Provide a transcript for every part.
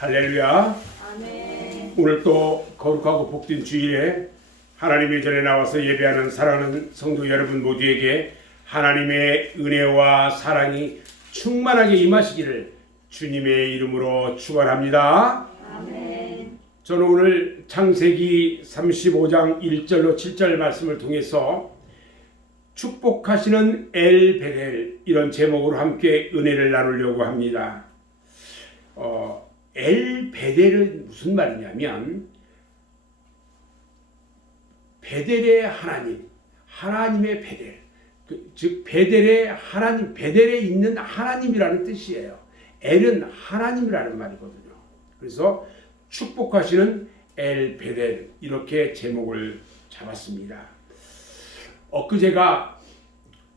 할렐루야. 아멘. 오늘 또 거룩하고 복된 주일에 하나님의 전에 나와서 예배하는 사랑하는 성도 여러분 모두에게 하나님의 은혜와 사랑이 충만하게 임하시기를 주님의 이름으로 축원합니다. 아멘. 저는 오늘 창세기 35장 1절로 7절 말씀을 통해서 축복하시는 엘베델 이런 제목으로 함께 은혜를 나누려고 합니다. 엘베델은 무슨 말이냐면 베델의 하나님, 하나님의 베델, 즉 베델의 하나님, 베델에 있는 하나님이라는 뜻이에요. 엘은 하나님이라는 말이거든요. 그래서 축복하시는 엘베델 이렇게 제목을 잡았습니다. 엊그제가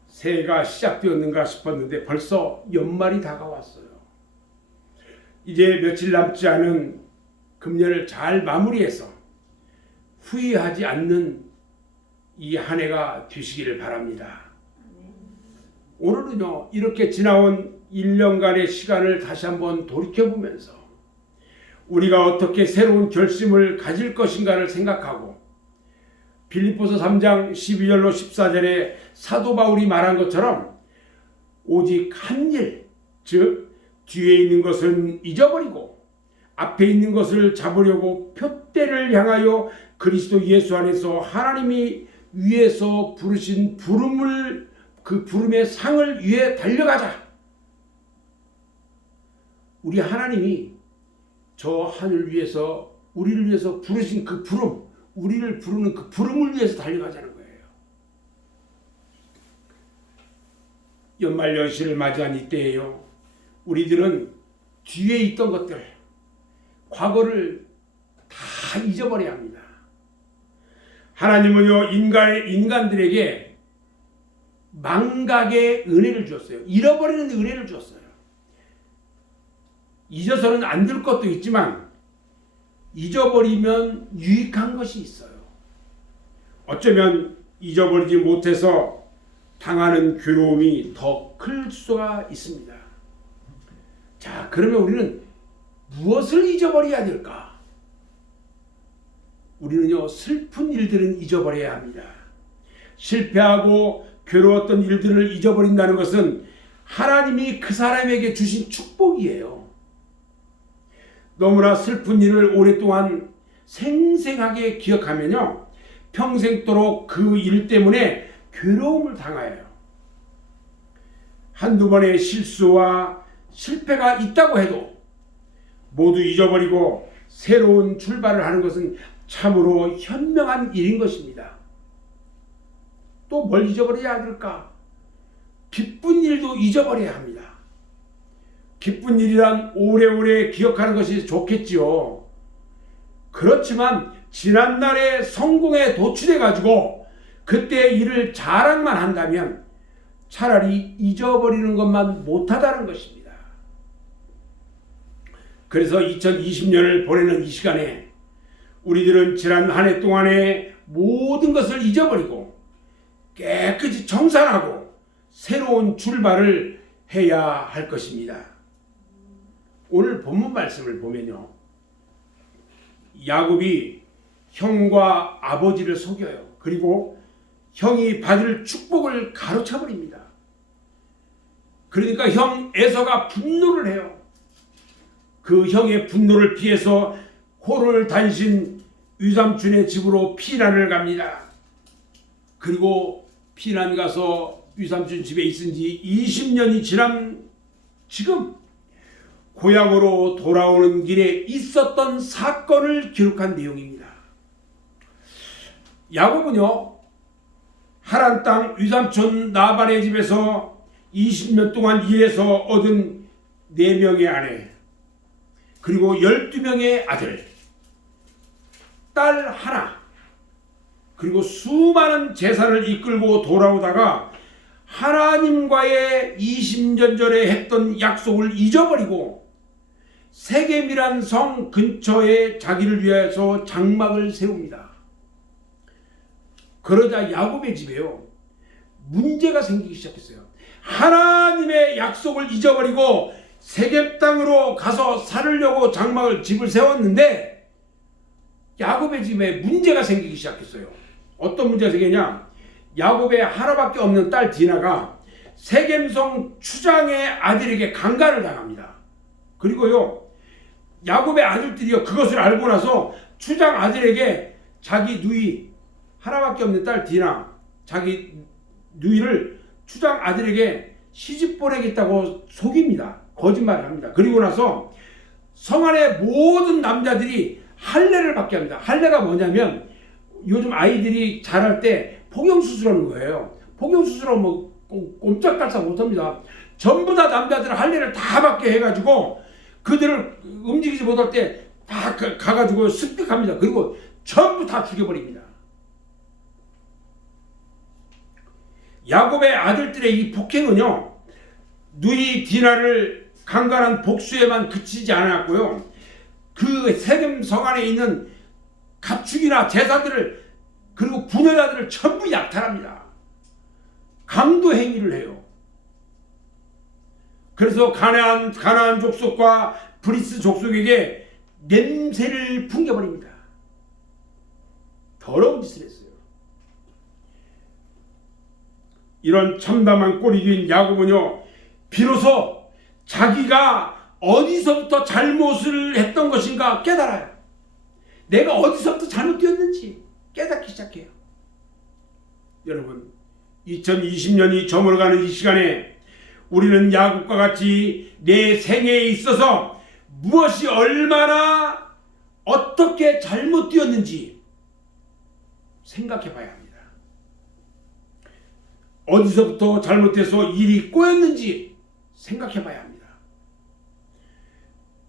새해가 시작되었는가 싶었는데 벌써 연말이 다가왔어요. 이제 며칠 남지 않은 금년을 잘 마무리해서 후회하지 않는 이 한 해가 되시기를 바랍니다. 오늘은요, 이렇게 지나온 1년간의 시간을 다시 한번 돌이켜보면서 우리가 어떻게 새로운 결심을 가질 것인가를 생각하고 빌립보서 3장 12절로 14절에 사도 바울이 말한 것처럼 오직 한 일, 즉 뒤에 있는 것은 잊어버리고 앞에 있는 것을 잡으려고 표대를 향하여 그리스도 예수 안에서 하나님이 위에서 부르신 부름을 그 부름의 상을 위해 달려가자. 우리 하나님이 저 하늘 위에서 우리를 위해서 부르신 그 부름, 우리를 부르는 그 부름을 위해서 달려가자는 거예요. 연말연시를 맞이한 이때예요. 우리들은 뒤에 있던 것들, 과거를 다 잊어버려야 합니다. 하나님은요, 인간들에게 망각의 은혜를 주었어요. 잃어버리는 은혜를 주었어요. 잊어서는 안 될 것도 있지만 잊어버리면 유익한 것이 있어요. 어쩌면 잊어버리지 못해서 당하는 괴로움이 더 클 수가 있습니다. 자, 그러면 우리는 무엇을 잊어버려야 될까? 우리는요, 슬픈 일들은 잊어버려야 합니다. 실패하고 괴로웠던 일들을 잊어버린다는 것은 하나님이 그 사람에게 주신 축복이에요. 너무나 슬픈 일을 오랫동안 생생하게 기억하면요, 평생도록 그 일 때문에 괴로움을 당하여요. 한두 번의 실수와 실패가 있다고 해도 모두 잊어버리고 새로운 출발을 하는 것은 참으로 현명한 일인 것입니다. 또 뭘 잊어버려야 할까? 기쁜 일도 잊어버려야 합니다. 기쁜 일이란 오래오래 기억하는 것이 좋겠지요. 그렇지만 지난날의 성공에 도취돼 가지고 그때 일을 자랑만 한다면 차라리 잊어버리는 것만 못하다는 것입니다. 그래서 2020년을 보내는 이 시간에 우리들은 지난 한 해 동안의 모든 것을 잊어버리고 깨끗이 정산하고 새로운 출발을 해야 할 것입니다. 오늘 본문 말씀을 보면요, 야곱이 형과 아버지를 속여요. 그리고 형이 받을 축복을 가로차버립니다. 그러니까 형 에서가 분노를 해요. 그 형의 분노를 피해서 호를 단신 유삼촌의 집으로 피난을 갑니다. 그리고 피난 가서 유삼촌 집에 있은 지 20년이 지난 지금 고향으로 돌아오는 길에 있었던 사건을 기록한 내용입니다. 야곱은요, 하란 땅 유삼촌 나발의 집에서 20년 동안 일해서 얻은 4명의 아내, 그리고 12명의 아들, 딸 하나, 그리고 수많은 재산을 이끌고 돌아오다가 하나님과의 20년 전에 했던 약속을 잊어버리고 세겜이란 성 근처에 자기를 위해서 장막을 세웁니다. 그러자 야곱의 집에요, 문제가 생기기 시작했어요. 하나님의 약속을 잊어버리고 세겜 땅으로 가서 살으려고 장막을 집을 세웠는데 야곱의 집에 문제가 생기기 시작했어요. 어떤 문제가 생기냐? 야곱의 하나밖에 없는 딸 디나가 세겜성 추장의 아들에게 강간을 당합니다. 그리고요, 야곱의 아들들이요, 그것을 알고 나서 추장 아들에게 자기 누이, 하나밖에 없는 딸 디나, 자기 누이를 추장 아들에게 시집 보내겠다고 속입니다. 거짓말을 합니다. 그리고 나서 성 안의 모든 남자들이 할례를 받게 합니다. 할례가 뭐냐면 요즘 아이들이 자랄 때 포경수술하는 거예요. 포경수술하면 뭐 꼼짝달싹 못합니다. 전부 다 남자들 할례를 다 받게 해가지고 그들을 움직이지 못할 때 다 가가지고 습격합니다. 그리고 전부 다 죽여버립니다. 야곱의 아들들의 이 폭행은요, 누이 디나를 강간한 복수에만 그치지 않았고요, 그 세겜 성 안에 있는 가축이나 제사들을, 그리고 부녀자들을 전부 약탈합니다. 강도 행위를 해요. 그래서 가나안 족속과 브리스 족속에게 냄새를 풍겨버립니다. 더러운 짓을 했어요. 이런 참담한 꼴이 된 야곱은요, 비로소 자기가 어디서부터 잘못을 했던 것인가 깨달아요. 내가 어디서부터 잘못되었는지 깨닫기 시작해요. 여러분, 2020년이 저물어가는 이 시간에 우리는 야곱과 같이 내 생애에 있어서 무엇이 얼마나 어떻게 잘못되었는지 생각해 봐야 합니다. 어디서부터 잘못돼서 일이 꼬였는지 생각해 봐야 합니다.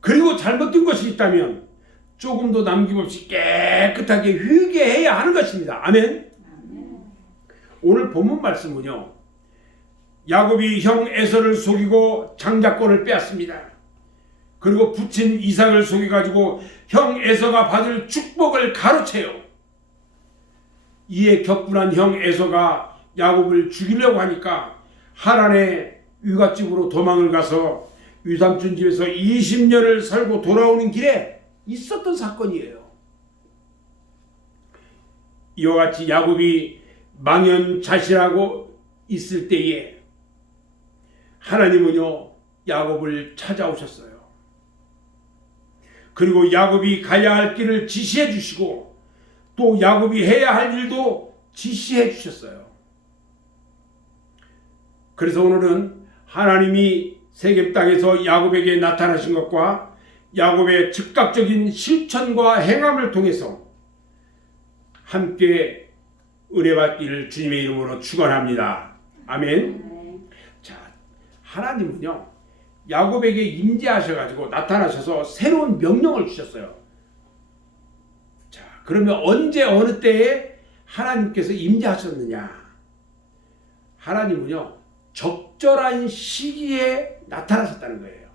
그리고 잘못된 것이 있다면 조금도 남김없이 깨끗하게 회개해야 하는 것입니다. 아멘. 오늘 본문 말씀은요, 야곱이 형 에서를 속이고 장자권을 빼앗습니다. 그리고 부친 이삭을 속여가지고 형 에서가 받을 축복을 가로채요. 이에 격분한 형 에서가 야곱을 죽이려고 하니까 하란의 유갓집으로 도망을 가서 유삼촌 집에서 20년을 살고 돌아오는 길에 있었던 사건이에요. 이와 같이 야곱이 망연자실하고 있을 때에 하나님은요, 야곱을 찾아오셨어요. 그리고 야곱이 가야 할 길을 지시해 주시고 또 야곱이 해야 할 일도 지시해 주셨어요. 그래서 오늘은 하나님이 세겜 땅에서 야곱에게 나타나신 것과 야곱의 즉각적인 실천과 행함을 통해서 함께 은혜 받기를 주님의 이름으로 축원합니다. 아멘. 자, 하나님은요, 야곱에게 임재하셔가지고 나타나셔서 새로운 명령을 주셨어요. 자, 그러면 언제 어느 때에 하나님께서 임재하셨느냐? 하나님은요, 적절한 시기에 나타나셨다는 거예요.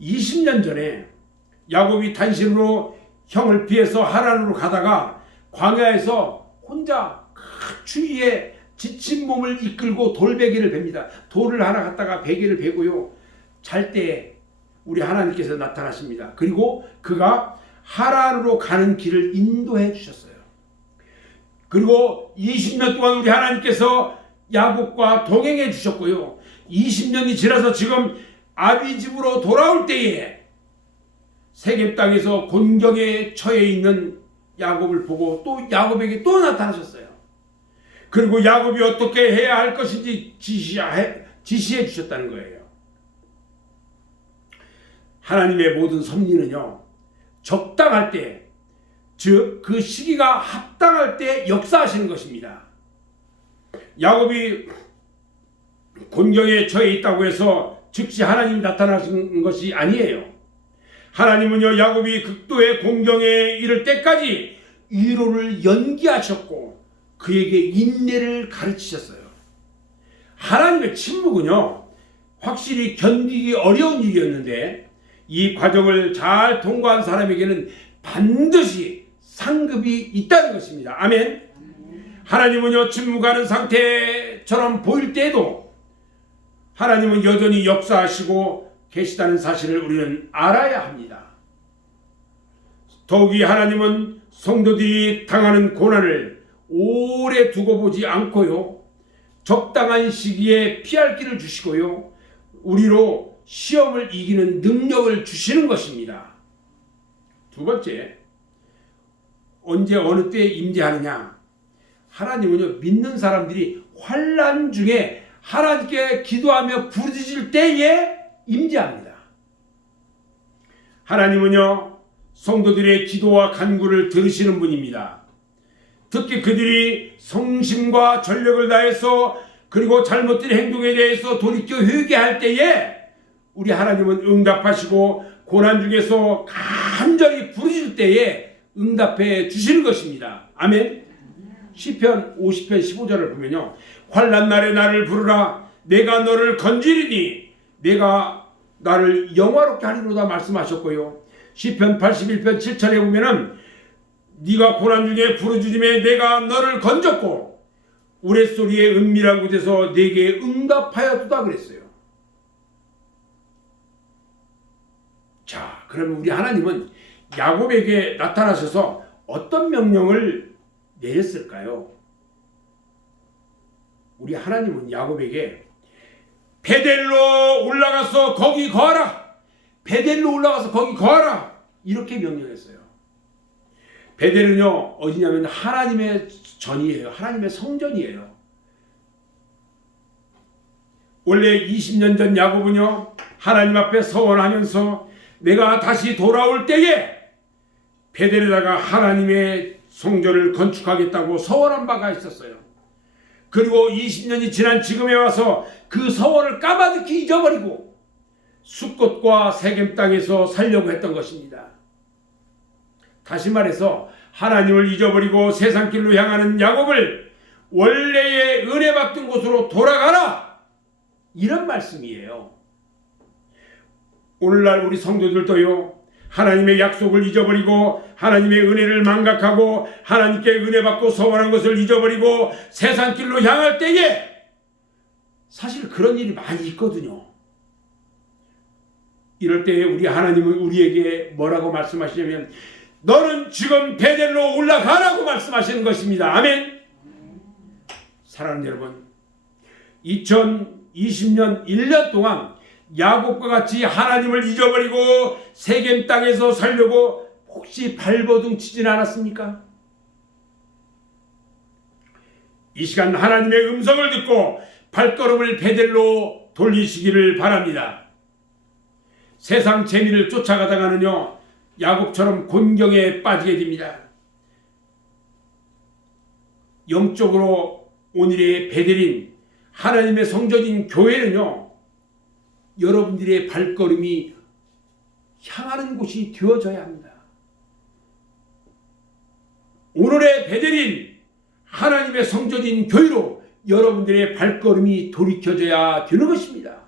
20년 전에 야곱이 단신으로 형을 피해서 하란으로 가다가 광야에서 혼자 추위에 지친 몸을 이끌고 돌베개를 뱁니다. 돌을 하나 갖다가 베개를 베고요, 잘 때 우리 하나님께서 나타나십니다. 그리고 그가 하란으로 가는 길을 인도해 주셨어요. 그리고 20년 동안 우리 하나님께서 야곱과 동행해 주셨고요, 20년이 지나서 지금 아비 집으로 돌아올 때에 세겜 땅에서 곤경에 처해 있는 야곱을 보고 또 야곱에게 또 나타나셨어요. 그리고 야곱이 어떻게 해야 할 것인지 지시해 주셨다는 거예요. 하나님의 모든 섭리는요, 적당할 때, 즉 그 시기가 합당할 때 역사하시는 것입니다. 야곱이 곤경에 처해 있다고 해서 즉시 하나님이 나타나신 것이 아니에요. 하나님은요, 야곱이 극도의 곤경에 이를 때까지 위로를 연기하셨고 그에게 인내를 가르치셨어요. 하나님의 침묵은요, 확실히 견디기 어려운 일이었는데 이 과정을 잘 통과한 사람에게는 반드시 상급이 있다는 것입니다. 아멘. 하나님은요, 침묵하는 상태처럼 보일 때에도 하나님은 여전히 역사하시고 계시다는 사실을 우리는 알아야 합니다. 더욱이 하나님은 성도들이 당하는 고난을 오래 두고 보지 않고요, 적당한 시기에 피할 길을 주시고요, 우리로 시험을 이기는 능력을 주시는 것입니다. 두 번째, 언제 어느 때에 임재하느냐? 하나님은요, 믿는 사람들이 환난 중에 하나님께 기도하며 부르짖을 때에 임재합니다. 하나님은요, 성도들의 기도와 간구를 들으시는 분입니다. 특히 그들이 성심과 전력을 다해서 그리고 잘못된 행동에 대해서 돌이켜 회개할 때에 우리 하나님은 응답하시고 고난 중에서 간절히 부르짖을 때에 응답해 주시는 것입니다. 아멘. 시편 50편 15절을 보면요, 환난 날에 나를 부르라. 내가 너를 건지리니 내가 나를 영화롭게 하리로다 말씀하셨고요. 시편 81편 7절에 보면은 네가 고난 중에 부르짖음에 내가 너를 건졌고 우레소리의 은밀한 곳에서 내게 응답하였도다 그랬어요. 자, 그러면 우리 하나님은 야곱에게 나타나셔서 어떤 명령을 내렸을까요? 우리 하나님은 야곱에게 베델로 올라가서 거기 거하라. 베델로 올라가서 거기 거하라. 이렇게 명령했어요. 베델은요, 어디냐면 하나님의 전이에요. 하나님의 성전이에요. 원래 20년 전 야곱은요, 하나님 앞에 서원하면서 내가 다시 돌아올 때에 베델에다가 하나님의 성전을 건축하겠다고 서원한 바가 있었어요. 그리고 20년이 지난 지금에 와서 그 서원을 까마득히 잊어버리고 숫곳과 세겜 땅에서 살려고 했던 것입니다. 다시 말해서 하나님을 잊어버리고 세상길로 향하는 야곱을 원래의 은혜 받던 곳으로 돌아가라, 이런 말씀이에요. 오늘날 우리 성도들도요, 하나님의 약속을 잊어버리고 하나님의 은혜를 망각하고 하나님께 은혜 받고 서원한 것을 잊어버리고 세상길로 향할 때에 사실 그런 일이 많이 있거든요. 이럴 때에 우리 하나님은 우리에게 뭐라고 말씀하시냐면 너는 지금 베델로 올라가라고 말씀하시는 것입니다. 아멘. 사랑하는 여러분, 2020년 1년 동안 야곱과 같이 하나님을 잊어버리고 세겜 땅에서 살려고 혹시 발버둥 치진 않았습니까? 이 시간 하나님의 음성을 듣고 발걸음을 베델로 돌리시기를 바랍니다. 세상 재미를 쫓아가다가는요, 야곱처럼 곤경에 빠지게 됩니다. 영적으로 오늘의 베델인 하나님의 성전인 교회는요, 여러분들의 발걸음이 향하는 곳이 되어져야 합니다. 오늘의 베델인 하나님의 성전인 교회로 여러분들의 발걸음이 돌이켜져야 되는 것입니다.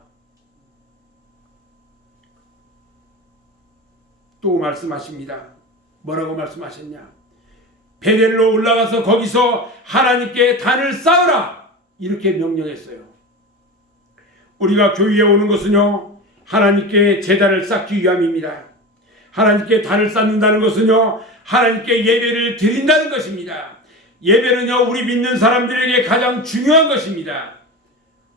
또 말씀하십니다. 뭐라고 말씀하셨냐? 베델로 올라가서 거기서 하나님께 단을 쌓으라, 이렇게 명령했어요. 우리가 교회에 오는 것은요, 하나님께 제단을 쌓기 위함입니다. 하나님께 단을 쌓는다는 것은요, 하나님께 예배를 드린다는 것입니다. 예배는요, 우리 믿는 사람들에게 가장 중요한 것입니다.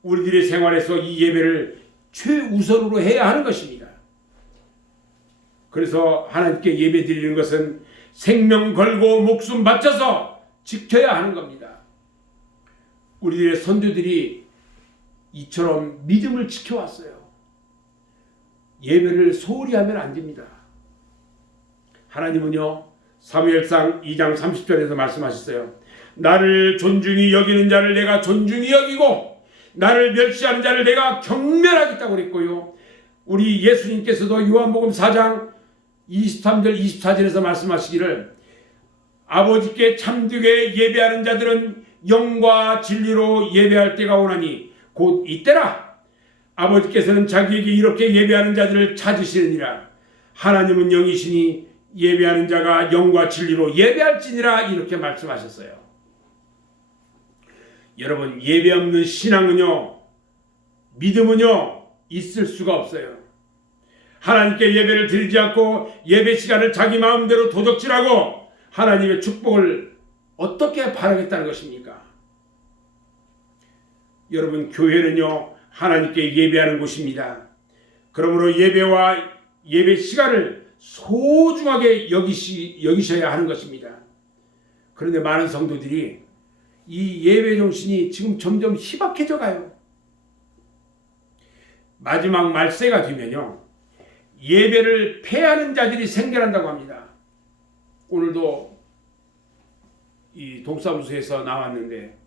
우리들의 생활에서 이 예배를 최우선으로 해야 하는 것입니다. 그래서 하나님께 예배 드리는 것은 생명 걸고 목숨 바쳐서 지켜야 하는 겁니다. 우리들의 선조들이 이처럼 믿음을 지켜왔어요. 예배를 소홀히 하면 안 됩니다. 하나님은요, 사무엘상 2장 30절에서 말씀하셨어요. 나를 존중히 여기는 자를 내가 존중히 여기고 나를 멸시하는 자를 내가 경멸하겠다고 그랬고요. 우리 예수님께서도 요한복음 4장 23절 24절에서 말씀하시기를 아버지께 참되게 예배하는 자들은 영과 진리로 예배할 때가 오나니 곧 이때라. 아버지께서는 자기에게 이렇게 예배하는 자들을 찾으시느니라. 하나님은 영이시니 예배하는 자가 영과 진리로 예배할지니라, 이렇게 말씀하셨어요. 여러분, 예배 없는 신앙은요, 믿음은요, 있을 수가 없어요. 하나님께 예배를 드리지 않고 예배 시간을 자기 마음대로 도적질하고 하나님의 축복을 어떻게 바라겠다는 것입니까? 여러분, 교회는요, 하나님께 예배하는 곳입니다. 그러므로 예배와 예배 시간을 소중하게 여기셔야 하는 것입니다. 그런데 많은 성도들이 이 예배 정신이 지금 점점 희박해져 가요. 마지막 말세가 되면요, 예배를 폐하는 자들이 생겨난다고 합니다. 오늘도 이 동사무소에서 나왔는데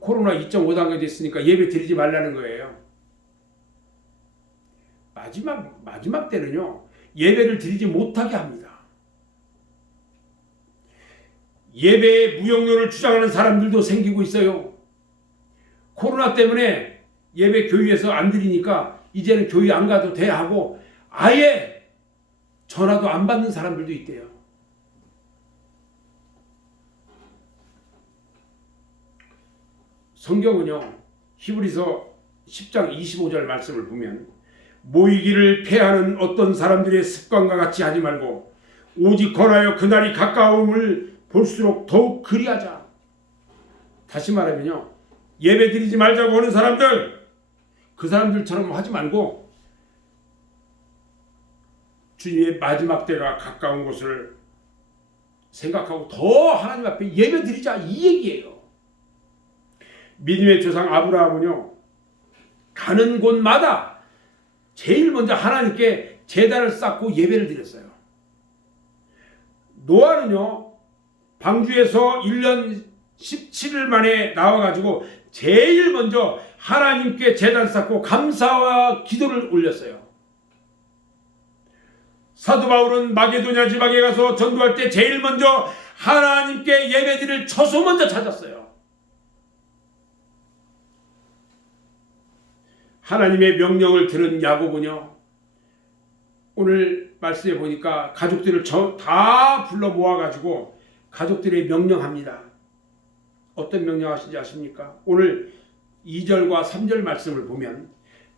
코로나 2.5단계 됐으니까 예배 드리지 말라는 거예요. 마지막 때는요, 예배를 드리지 못하게 합니다. 예배의 무용론을 주장하는 사람들도 생기고 있어요. 코로나 때문에 예배 교회에서 안 드리니까 이제는 교회 안 가도 돼 하고 아예 전화도 안 받는 사람들도 있대요. 성경은요, 히브리서 10장 25절 말씀을 보면 모이기를 패하는 어떤 사람들의 습관과 같이 하지 말고 오직 권하여 그날이 가까움을 볼수록 더욱 그리하자. 다시 말하면요, 예배 드리지 말자고 하는 사람들, 그 사람들처럼 하지 말고 주님의 마지막 때가 가까운 것을 생각하고 더 하나님 앞에 예배 드리자, 이 얘기예요. 믿음의 조상 아브라함은요, 가는 곳마다 제일 먼저 하나님께 제단을 쌓고 예배를 드렸어요. 노아는요, 방주에서 1년 17일 만에 나와가지고 제일 먼저 하나님께 제단 쌓고 감사와 기도를 올렸어요. 사도 바울은 마게도냐 지방에 가서 전도할 때 제일 먼저 하나님께 예배드릴 처소 먼저 찾았어요. 하나님의 명령을 들은 야곱은요, 오늘 말씀해 보니까 가족들을 다 불러 모아가지고 가족들의 명령합니다. 어떤 명령하신지 아십니까? 오늘 2절과 3절 말씀을 보면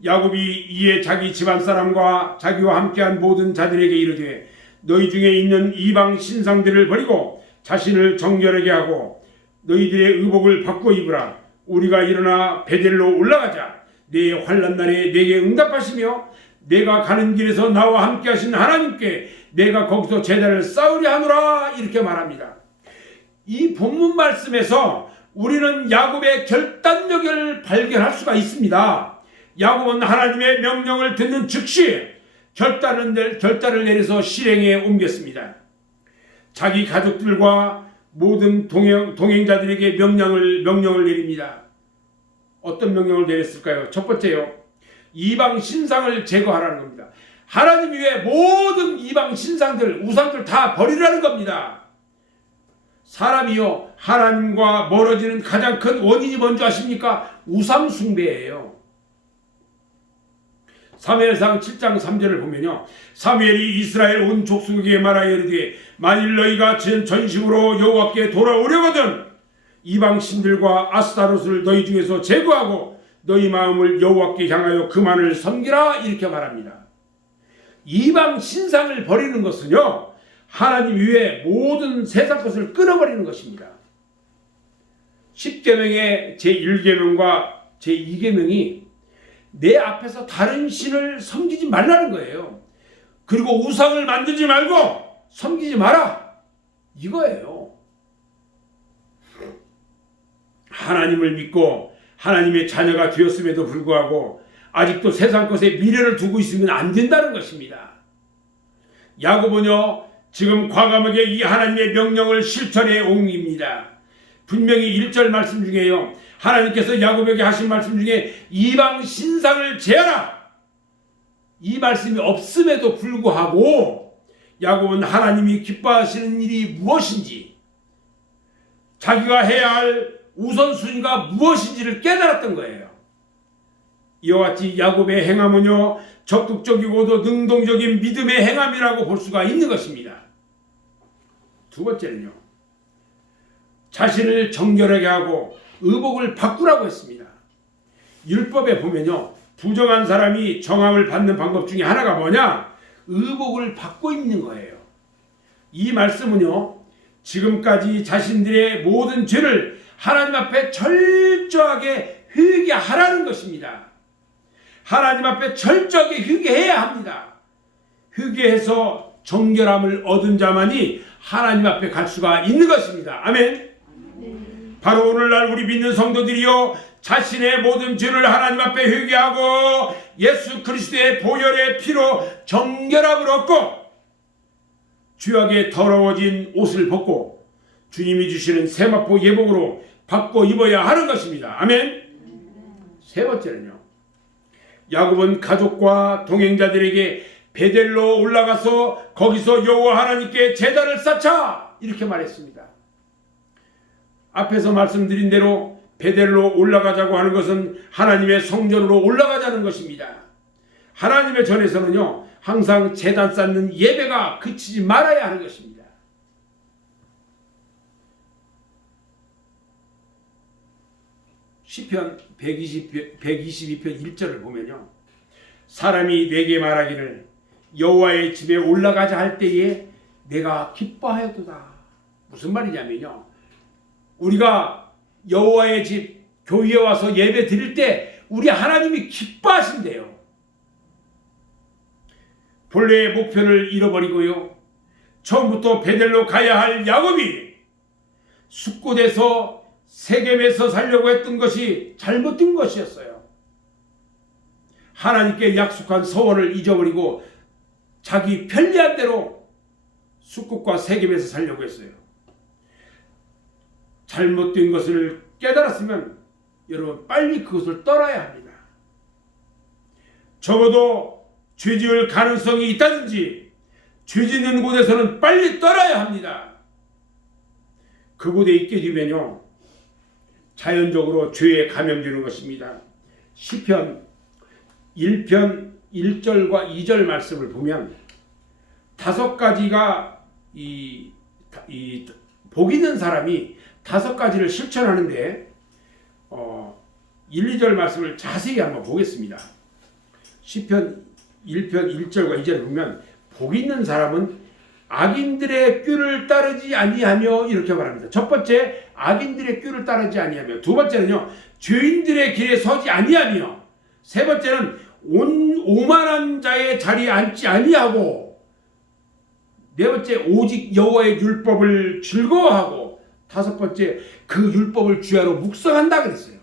야곱이 이에 자기 집안 사람과 자기와 함께한 모든 자들에게 이르되 너희 중에 있는 이방 신상들을 버리고 자신을 정결하게 하고 너희들의 의복을 바꿔 입으라. 우리가 일어나 베델로 올라가자. 내 환난 날에 내게 응답하시며 내가 가는 길에서 나와 함께 하신 하나님께 내가 거기서 제단을 쌓으려 하노라. 이렇게 말합니다. 이 본문 말씀에서 우리는 야곱의 결단력을 발견할 수가 있습니다. 야곱은 하나님의 명령을 듣는 즉시 결단을 내려서 실행에 옮겼습니다. 자기 가족들과 모든 동행자들에게 명령을 내립니다. 어떤 명령을 내렸을까요? 첫 번째요, 이방 신상을 제거하라는 겁니다. 하나님 외에 모든 이방 신상들, 우상들 다 버리라는 겁니다. 사람이요, 하나님과 멀어지는 가장 큰 원인이 뭔지 아십니까? 우상 숭배예요. 사무엘상 7장 3절을 보면요, 사무엘이 이스라엘 온 족속에게 말하여 이르되 만일 너희가 전심으로 여호와께 돌아오려거든 이방 신들과 아스타롯을 너희 중에서 제거하고 너희 마음을 여호와께 향하여 그만을 섬기라. 이렇게 말합니다. 이방 신상을 버리는 것은요, 하나님 위에 모든 세상 것을 끊어버리는 것입니다. 10계명의 제1계명과 제2계명이 내 앞에서 다른 신을 섬기지 말라는 거예요. 그리고 우상을 만들지 말고 섬기지 마라, 이거예요. 하나님을 믿고 하나님의 자녀가 되었음에도 불구하고 아직도 세상 것에 미래를 두고 있으면 안 된다는 것입니다. 야곱은요, 지금 과감하게 이 하나님의 명령을 실천해 옮깁니다. 분명히 1절 말씀 중에요, 하나님께서 야곱에게 하신 말씀 중에 이방 신상을 제하라, 이 말씀이 없음에도 불구하고 야곱은 하나님이 기뻐하시는 일이 무엇인지, 자기가 해야 할 우선순위가 무엇인지를 깨달았던 거예요. 이와 같이 야곱의 행함은요, 적극적이고도 능동적인 믿음의 행함이라고 볼 수가 있는 것입니다. 두 번째는요, 자신을 정결하게 하고 의복을 바꾸라고 했습니다. 율법에 보면요, 부정한 사람이 정함을 받는 방법 중에 하나가 뭐냐? 의복을 받고 입는 거예요. 이 말씀은요, 지금까지 자신들의 모든 죄를 하나님 앞에 철저하게 회개하라는 것입니다. 하나님 앞에 철저하게 회개해야 합니다. 회개해서 정결함을 얻은 자만이 하나님 앞에 갈 수가 있는 것입니다. 아멘. 바로 오늘날 우리 믿는 성도들이요, 자신의 모든 죄를 하나님 앞에 회개하고 예수 그리스도의 보혈의 피로 정결함을 얻고 죄악에 더러워진 옷을 벗고 주님이 주시는 세마포 예복으로 바꿔 입어야 하는 것입니다. 아멘. 세 번째는요, 야곱은 가족과 동행자들에게 베델로 올라가서 거기서 여호와 하나님께 제단을 쌓자 이렇게 말했습니다. 앞에서 말씀드린 대로 베델로 올라가자고 하는 것은 하나님의 성전으로 올라가자는 것입니다. 하나님의 전에서는요, 항상 제단 쌓는 예배가 그치지 말아야 하는 것입니다. 시편 122편 1절을 보면요, 사람이 내게 말하기를 여호와의 집에 올라가자 할 때에 내가 기뻐하였도다. 무슨 말이냐면요, 우리가 여호와의 집 교회에 와서 예배 드릴 때 우리 하나님이 기뻐하신대요. 본래의 목표를 잃어버리고요, 처음부터 베델로 가야 할 야곱이 숫곳에서 세겜에서 살려고 했던 것이 잘못된 것이었어요. 하나님께 약속한 서원을 잊어버리고 자기 편리한 대로 숫곳과 세겜에서 살려고 했어요. 잘못된 것을 깨달았으면 여러분 빨리 그것을 떠나야 합니다. 적어도 죄지을 가능성이 있다든지 죄 짓는 곳에서는 빨리 떠나야 합니다. 그곳에 있게 되면요, 자연적으로 죄에 감염되는 것입니다. 시편 1편 1절과 2절 말씀을 보면 다섯 가지가 복 있는 사람이 다섯 가지를 실천하는데 1, 2절 말씀을 자세히 한번 보겠습니다. 시편 1편 1절과 2절을 보면 복 있는 사람은 악인들의 꾀를 따르지 아니하며 이렇게 말합니다. 첫 번째, 악인들의 꾀를 따르지 아니하며, 두 번째는요, 죄인들의 길에 서지 아니하며, 세 번째는 오만한 자의 자리에 앉지 아니하고, 네 번째, 오직 여호와의 율법을 즐거워하고, 다섯 번째, 그 율법을 주야로 묵상한다 그랬어요.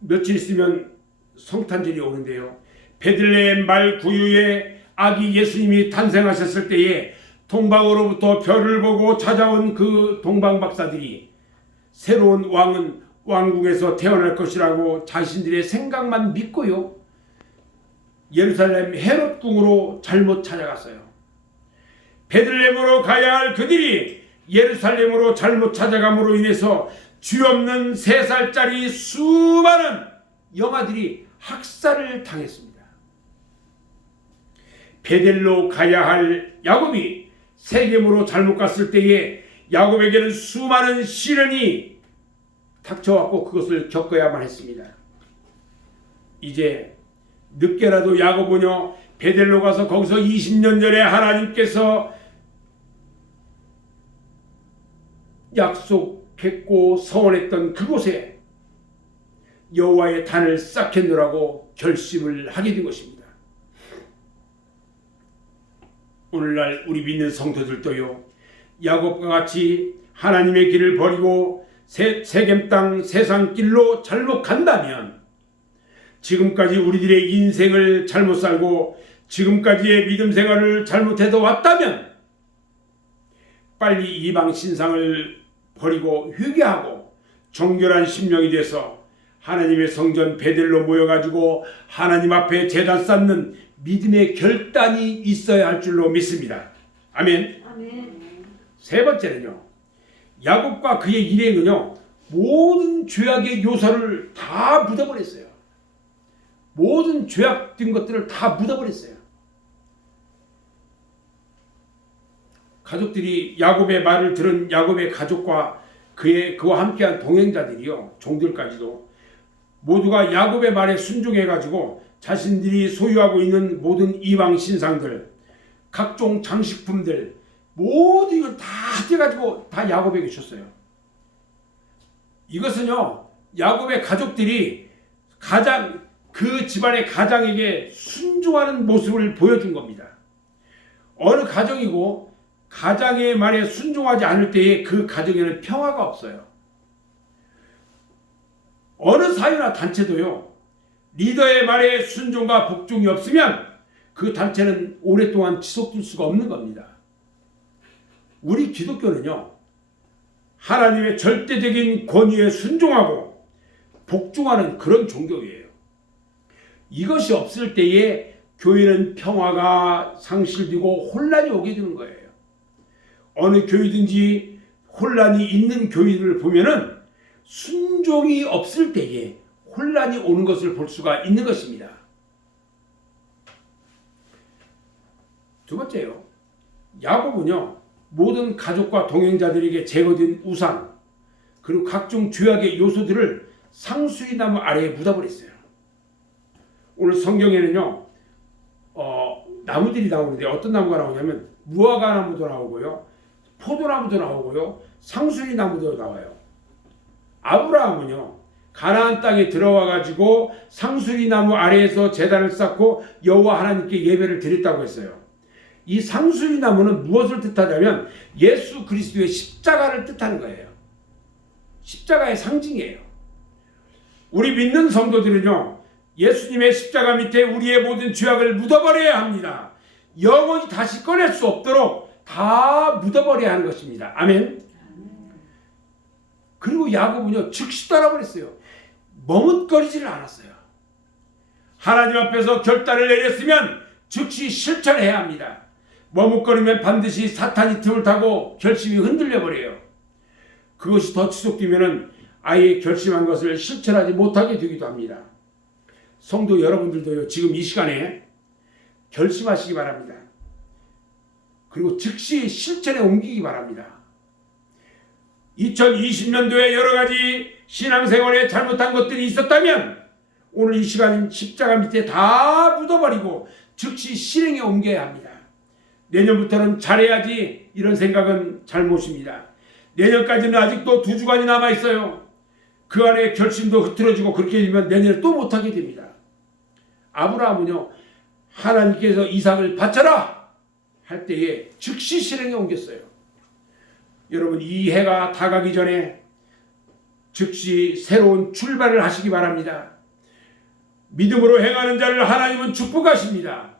며칠 있으면 성탄절이 오는데요, 베들레헴 말 구유에 아기 예수님이 탄생하셨을 때에 동방으로부터 별을 보고 찾아온 그 동방 박사들이 새로운 왕은 왕국에서 태어날 것이라고 자신들의 생각만 믿고요, 예루살렘 헤롯궁으로 잘못 찾아갔어요. 베들레헴으로 가야 할 그들이 예루살렘으로 잘못 찾아감으로 인해서 죄 없는 3살짜리 수많은 영아들이 학살을 당했습니다. 베델로 가야 할 야곱이 세겜으로 잘못 갔을 때에 야곱에게는 수많은 시련이 닥쳐왔고 그것을 겪어야만 했습니다. 이제 늦게라도 야곱은요, 베델로 가서 거기서 20년 전에 하나님께서 약속했고 서원했던 그곳에 여호와의 단을 쌓겠노라고 결심을 하게 된 것입니다. 오늘날 우리 믿는 성도들도요, 야곱과 같이 하나님의 길을 버리고 세겜 땅 세상 길로 잘못 간다면, 지금까지 우리들의 인생을 잘못 살고 지금까지의 믿음 생활을 잘못해서 왔다면 빨리 이방 신상을 버리고 회개하고 정결한 심령이 돼서 하나님의 성전 베델로 모여가지고 하나님 앞에 제단 쌓는 믿음의 결단이 있어야 할 줄로 믿습니다. 아멘. 아멘. 세 번째는요, 야곱과 그의 일행은요, 모든 죄악의 요소를 다 묻어버렸어요. 모든 죄악된 것들을 다 묻어버렸어요. 가족들이 야곱의 말을 들은 야곱의 가족과 그와 함께한 동행자들이요, 종들까지도 모두가 야곱의 말에 순종해가지고 자신들이 소유하고 있는 모든 이방 신상들, 각종 장식품들 모두 이걸 다 떼가지고 다 야곱에게 줬어요. 이것은요, 야곱의 가족들이 그 집안의 가장에게 순종하는 모습을 보여준 겁니다. 어느 가정이고 가장의 말에 순종하지 않을 때에 그 가정에는 평화가 없어요. 어느 사회나 단체도요, 리더의 말에 순종과 복종이 없으면 그 단체는 오랫동안 지속될 수가 없는 겁니다. 우리 기독교는요, 하나님의 절대적인 권위에 순종하고 복종하는 그런 종교예요. 이것이 없을 때에 교회는 평화가 상실되고 혼란이 오게 되는 거예요. 어느 교회든지 혼란이 있는 교회들을 보면은 순종이 없을 때에 혼란이 오는 것을 볼 수가 있는 것입니다. 두 번째요, 야곱은요, 모든 가족과 동행자들에게 제거된 우상 그리고 각종 죄악의 요소들을 상수리나무 아래에 묻어버렸어요. 오늘 성경에는요, 나무들이 나오는데 어떤 나무가 나오냐면 무화과 나무도 나오고요, 포도나무도 나오고요, 상수리나무도 나와요. 아브라함은요, 가나안 땅에 들어와 가지고 상수리나무 아래에서 제단을 쌓고 여호와 하나님께 예배를 드렸다고 했어요. 이 상수리나무는 무엇을 뜻하냐면 예수 그리스도의 십자가를 뜻하는 거예요. 십자가의 상징이에요. 우리 믿는 성도들은요, 예수님의 십자가 밑에 우리의 모든 죄악을 묻어버려야 합니다. 영원히 다시 꺼낼 수 없도록 다 묻어버려야 하는 것입니다. 아멘. 그리고 야곱은요, 즉시 떠나버렸어요. 머뭇거리지를 않았어요. 하나님 앞에서 결단을 내렸으면 즉시 실천해야 합니다. 머뭇거리면 반드시 사탄이 틈을 타고 결심이 흔들려 버려요. 그것이 더 지속되면 아예 결심한 것을 실천하지 못하게 되기도 합니다. 성도 여러분들도요, 지금 이 시간에 결심하시기 바랍니다. 그리고 즉시 실천에 옮기기 바랍니다. 2020년도에 여러 가지 신앙생활에 잘못한 것들이 있었다면 오늘 이 시간 십자가 밑에 다 묻어버리고 즉시 실행에 옮겨야 합니다. 내년부터는 잘해야지, 이런 생각은 잘못입니다. 내년까지는 아직도 2주간이 남아있어요. 그 안에 결심도 흐트러지고 그렇게 되면 내년에 또 못하게 됩니다. 아브라함은요, 하나님께서 이삭을 바쳐라 할 때에 즉시 실행에 옮겼어요. 여러분, 이 해가 다가기 전에 즉시 새로운 출발을 하시기 바랍니다. 믿음으로 행하는 자를 하나님은 축복하십니다.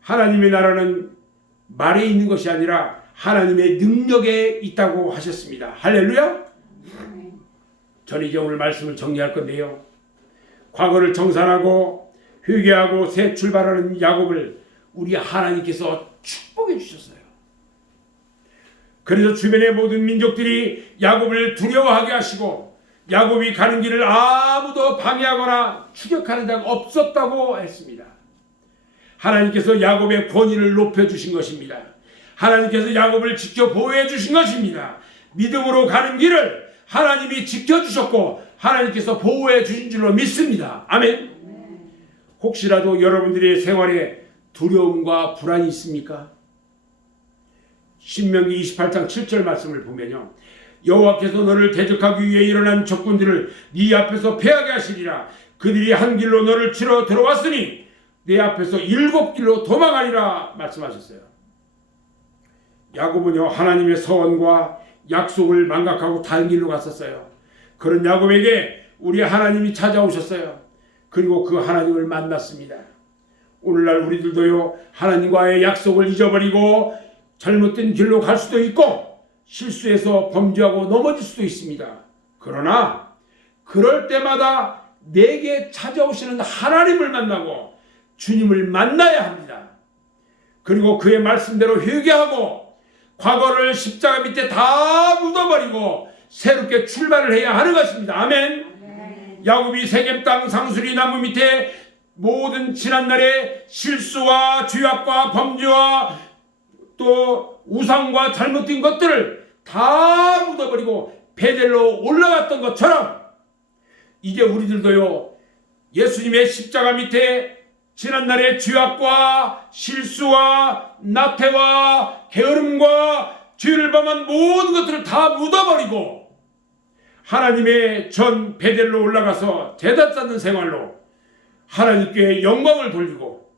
하나님의 나라는 말에 있는 것이 아니라 하나님의 능력에 있다고 하셨습니다. 할렐루야. 저는 이제 오늘 말씀을 정리할 건데요, 과거를 정산하고 회개하고 새 출발하는 야곱을 우리 하나님께서 축복해 주셨어요. 그래서 주변의 모든 민족들이 야곱을 두려워하게 하시고 야곱이 가는 길을 아무도 방해하거나 추격하는 자가 없었다고 했습니다. 하나님께서 야곱의 권위를 높여주신 것입니다. 하나님께서 야곱을 지켜 보호해 주신 것입니다. 믿음으로 가는 길을 하나님이 지켜주셨고 하나님께서 보호해 주신 줄로 믿습니다. 아멘. 혹시라도 여러분들의 생활에 두려움과 불안이 있습니까? 신명기 28장 7절 말씀을 보면요, 여호와께서 너를 대적하기 위해 일어난 적군들을 네 앞에서 패하게 하시리라. 그들이 한 길로 너를 치러 들어왔으니 내 앞에서 7길로 도망하리라 말씀하셨어요. 야곱은요, 하나님의 서원과 약속을 망각하고 다른 길로 갔었어요. 그런 야곱에게 우리 하나님이 찾아오셨어요. 그리고 그 하나님을 만났습니다. 오늘날 우리들도요, 하나님과의 약속을 잊어버리고 잘못된 길로 갈 수도 있고 실수해서 범죄하고 넘어질 수도 있습니다. 그러나 그럴 때마다 내게 찾아오시는 하나님을 만나고 주님을 만나야 합니다. 그리고 그의 말씀대로 회개하고 과거를 십자가 밑에 다 묻어버리고 새롭게 출발을 해야 하는 것입니다. 아멘. 야곱이 세겜 땅 상수리 나무 밑에 모든 지난날의 실수와 죄악과 범죄와 또 우상과 잘못된 것들을 다 묻어버리고 베델로 올라갔던 것처럼 이제 우리들도요, 예수님의 십자가 밑에 지난날의 죄악과 실수와 나태와 게으름과 죄를 범한 모든 것들을 다 묻어버리고 하나님의 전 베델로 올라가서 제단 쌓는 생활로 하나님께 영광을 돌리고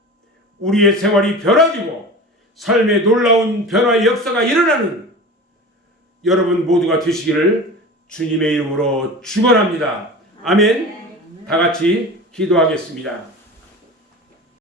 우리의 생활이 변화되고 삶의 놀라운 변화의 역사가 일어나는 여러분 모두가 되시기를 주님의 이름으로 축원합니다. 아멘. 다 같이 기도하겠습니다.